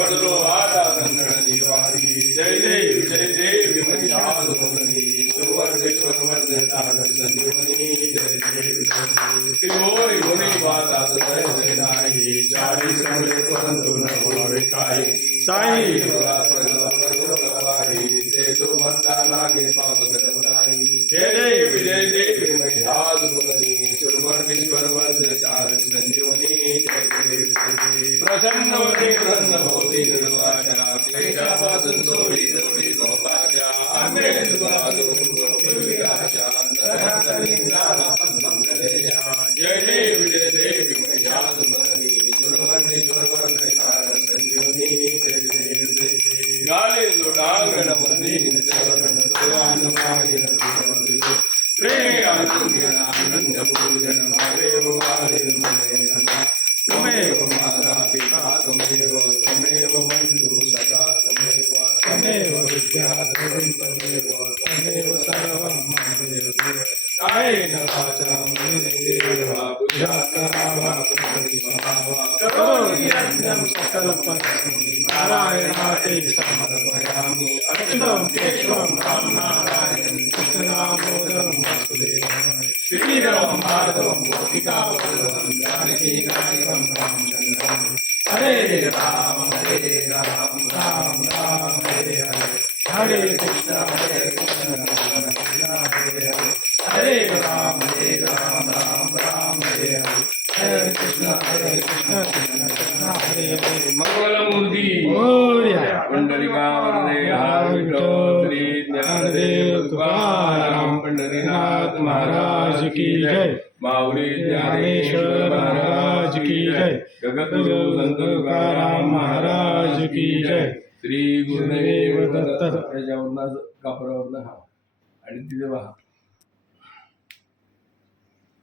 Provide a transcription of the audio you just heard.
पडलो आता संगण निवारी जय देव महिषासुरमर्दिनी सुरवर्गेश्वर वर्धता संजीवनी जय देव श्री होरी होरी वादात जय नाही चारी समरे परंतु न बोलावे काय साई से तो मरता लागे पाप करवराई जय देव महिषासुरमर्दिनी सुरवर्गेश्वर वर्धता संजीवनी जय देव प्रसन्न होती निर्वाचा क्लेशापासून सोडी सोडी भोपाच्या आंबे जय देव महिषासुरमर्दिनी सुरवर्णेश्वर वर्धता संजीवनी जय देव गाले लोडांगण मर्दिनी प्रेम आनंद पूजन भावे वारे त्वमेव माता पिता त्वमेव बन्धु सखा त्वमेव विद्या द्रविणं त्वमेव सर्वं मम देव कायेन वाचा मनसेन वा बुद्ध्यात्मना वा प्रकृतिस्वभावा करोमि यज्ञं सकलपरस्मै नारायणाते समर्पयामि अच्युतं केशवं रामनारायणं कृष्णदामोदरं वासुदेवं श्रीधरं माधवं गोपिकावल्लभं जानकीनायकं रामचन्द्रं हरे राम राम राम हरे कृष्ण राम हरे हरे राम राम राम हरे हरे कृष्ण कृष्ण कृष्ण हरे हरे मंगलमूर्ती मोरया पुंडलिकावरदे विठ्ठल श्री ज्ञानदेव तुकाराम पंढरीनाथ महाराज की जय माऊली ज्ञानेश्वर महाराज की जय जगद्गुरु संत तुकाराम महाराज की जय श्री गुरुदेव दत्त. त्याच्यावरनं कापरावरनं हा आणि तिथे पहा